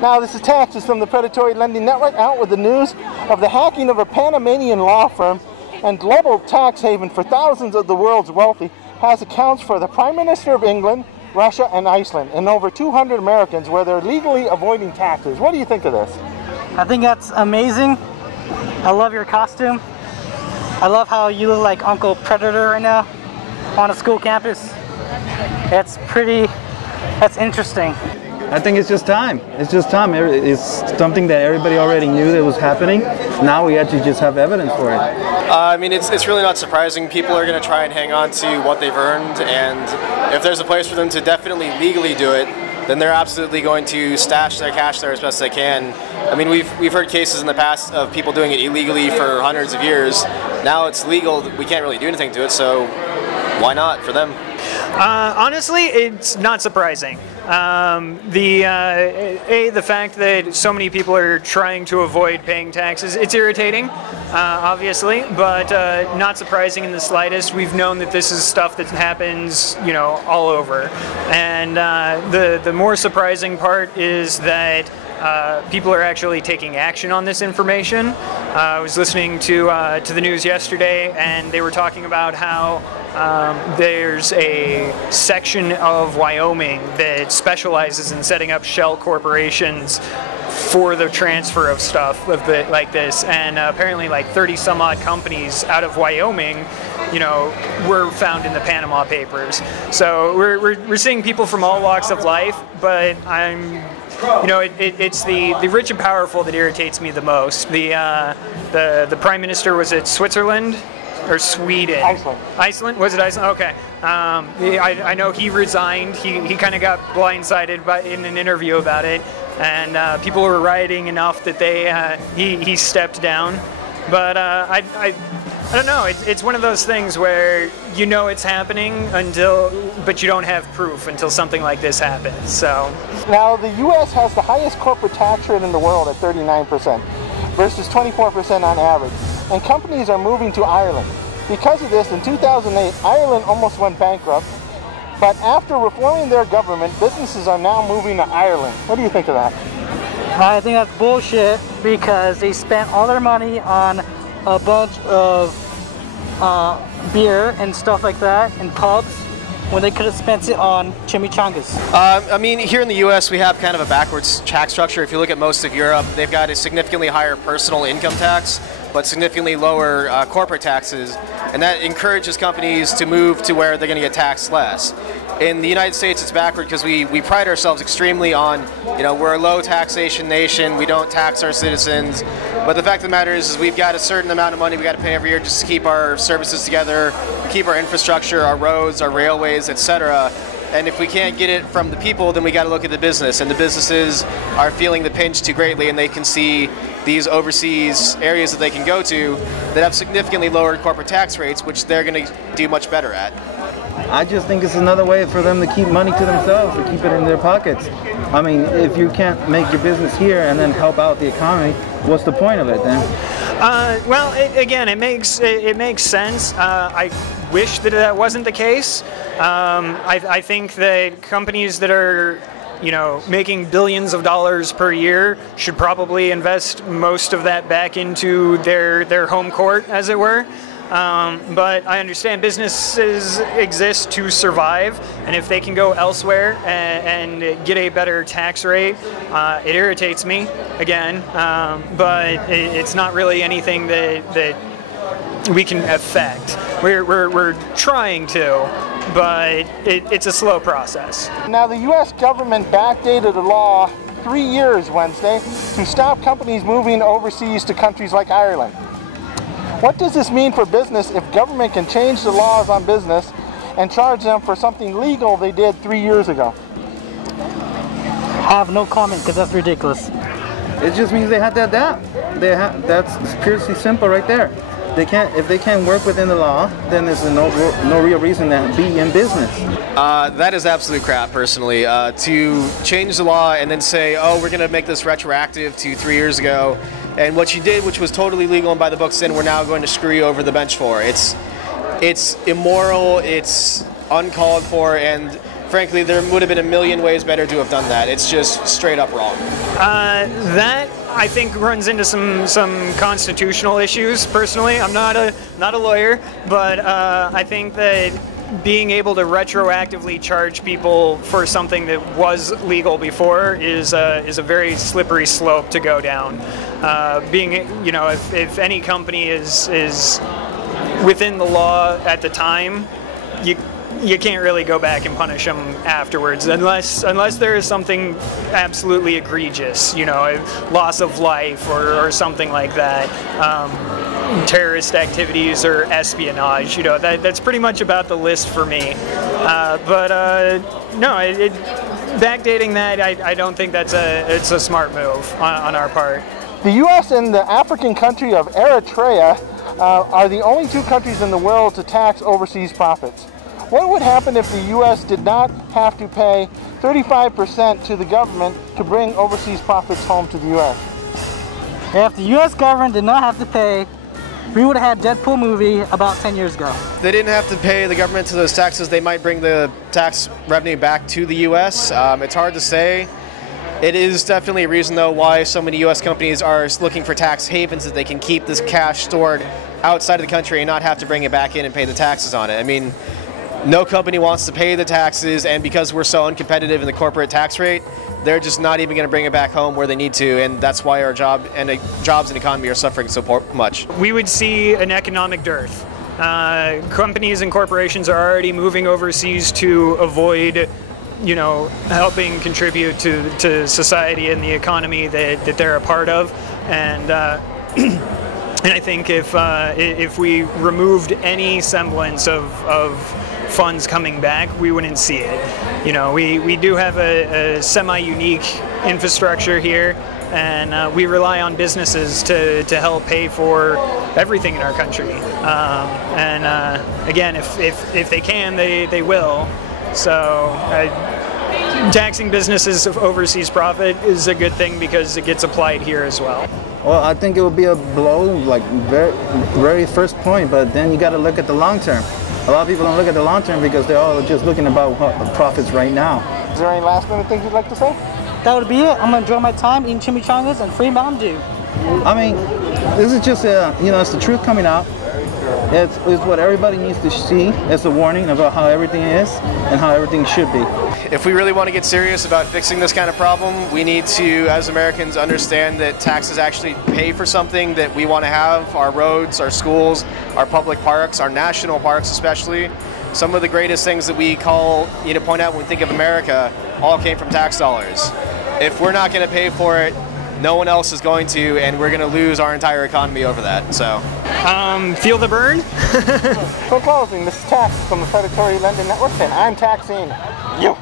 Now this is Taxes from the Predatory Lending Network, out with the news of the hacking of a Panamanian law firm and global tax haven for thousands of the world's wealthy has accounts for the Prime Minister of England, Russia, and Iceland, and over 200 Americans where they're legally avoiding taxes. What do you think of this? I think that's amazing. I love your costume. I love how you look like Uncle Predator right now on a school campus. That's interesting. I think it's just time. It's just time. It's something that everybody already knew that was happening. Now we actually just have evidence for it. I mean, it's really not surprising. People are going to try and hang on to what they've earned, and if there's a place for them to definitely legally do it, then they're absolutely going to stash their cash there as best they can. I mean, we've heard cases in the past of people doing it illegally for hundreds of years. Now it's legal. We can't really do anything to it, so why not for them? Honestly, it's not surprising. The fact that so many people are trying to avoid paying taxes, it's irritating, obviously, but not surprising in the slightest. We've known that this is stuff that happens, you know, all over. And the more surprising part is that people are actually taking action on this information. I was listening to the news yesterday, and they were talking about how there's a section of Wyoming that specializes in setting up shell corporations for the transfer of stuff like this, and apparently like 30 some odd companies out of Wyoming, you know, were found in the Panama Papers. So we're seeing people from all walks of life, but it's the rich and powerful that irritates me the most. The Prime Minister was at Switzerland or Sweden? Iceland? Was it Iceland? Okay. I know he resigned. He kind of got blindsided in an interview about it, and people were rioting enough that he stepped down. But I don't know. It's one of those things where you know it's happening but you don't have proof until something like this happens. So now the U.S. has the highest corporate tax rate in the world at 39% versus 24% on average, and companies are moving to Ireland. Because of this, in 2008, Ireland almost went bankrupt, but after reforming their government, businesses are now moving to Ireland. What do you think of that? I think that's bullshit, because they spent all their money on a bunch of beer and stuff like that in pubs when they could have spent it on chimichangas. I mean, here in the U.S. we have kind of a backwards tax structure. If you look at most of Europe, they've got a significantly higher personal income tax, but significantly lower corporate taxes, and that encourages companies to move to where they're going to get taxed less. In the United States, it's backward because we pride ourselves extremely on, you know, we're a low taxation nation, we don't tax our citizens, but the fact of the matter is we've got a certain amount of money we got to pay every year just to keep our services together, keep our infrastructure, our roads, our railways, etc. And if we can't get it from the people, then we got to look at the business, and the businesses are feeling the pinch too greatly, and they can see these overseas areas that they can go to that have significantly lower corporate tax rates, which they're going to do much better at. I just think it's another way for them to keep money to themselves, to keep it in their pockets. I mean, if you can't make your business here and then help out the economy, what's the point of it then? Well, it makes sense. I wish that wasn't the case. I think that companies that are, you know, making billions of dollars per year should probably invest most of that back into their home court, as it were. But I understand businesses exist to survive, and if they can go elsewhere and get a better tax rate, it irritates me, again, but it's not really anything that we can affect. We're trying to, but it's a slow process. Now the U.S. government backdated a law 3 years Wednesday to stop companies moving overseas to countries like Ireland. What does this mean for business if government can change the laws on business and charge them for something legal they did 3 years ago? I have no comment, because that's ridiculous. It just means they have to adapt. That's purely simple right there. If they can't work within the law, then there's no real reason to be in business. That is absolute crap, personally. To change the law and then say, oh, we're going to make this retroactive to 3 years ago, and what you did, which was totally legal and by the books, then we're now going to screw you over the bench for. It's immoral, it's uncalled for, and frankly, there would have been a million ways better to have done that. It's just straight up wrong. That I think runs into some constitutional issues. Personally, I'm not a lawyer, but I think that being able to retroactively charge people for something that was legal before is a very slippery slope to go down. If any company is within the law at the time, you can't really go back and punish them afterwards unless there is something absolutely egregious, a loss of life or something like that. Terrorist activities or espionage, that's pretty much about the list for me. Backdating that, I don't think it's a smart move on our part. The U.S. and the African country of Eritrea are the only two countries in the world to tax overseas profits. What would happen if the U.S. did not have to pay 35% to the government to bring overseas profits home to the U.S.? If the U.S. government did not have to pay, we would have had Deadpool movie about 10 years ago. If they didn't have to pay the government to those taxes, they might bring the tax revenue back to the U.S. It's hard to say. It is definitely a reason, though, why so many U.S. companies are looking for tax havens, that they can keep this cash stored outside of the country and not have to bring it back in and pay the taxes on it. I mean, no company wants to pay the taxes, and because we're so uncompetitive in the corporate tax rate, they're just not even going to bring it back home where they need to, and that's why our jobs and economy are suffering so much. We would see an economic dearth. Companies and corporations are already moving overseas to avoid, helping contribute to society and the economy that they're a part of, and and I think if we removed any semblance of funds coming back, we wouldn't see it. We do have a semi-unique infrastructure here, and we rely on businesses to help pay for everything in our country. Again, if they can, they will. So taxing businesses of overseas profit is a good thing because it gets applied here as well. Well, I think it would be a blow, like very first point, but then you got to look at the long term. A lot of people don't look at the long term because they're all just looking about profits right now. Is there any last minute things you'd like to say? That would be it. I'm gonna enjoy my time eating chimichangas and free Mountain Dew. I mean, this is just it's the truth coming out. It's what everybody needs to see. It's a warning about how everything is and how everything should be. If we really want to get serious about fixing this kind of problem, we need to, as Americans, understand that taxes actually pay for something that we want to have: our roads, our schools, our public parks, our national parks especially. Some of the greatest things that we point out when we think of America all came from tax dollars. If we're not going to pay for it, no one else is going to, and we're going to lose our entire economy over that. So, feel the burn? For closing, this is Tax from the Predatory Lending Network, and I'm taxing you.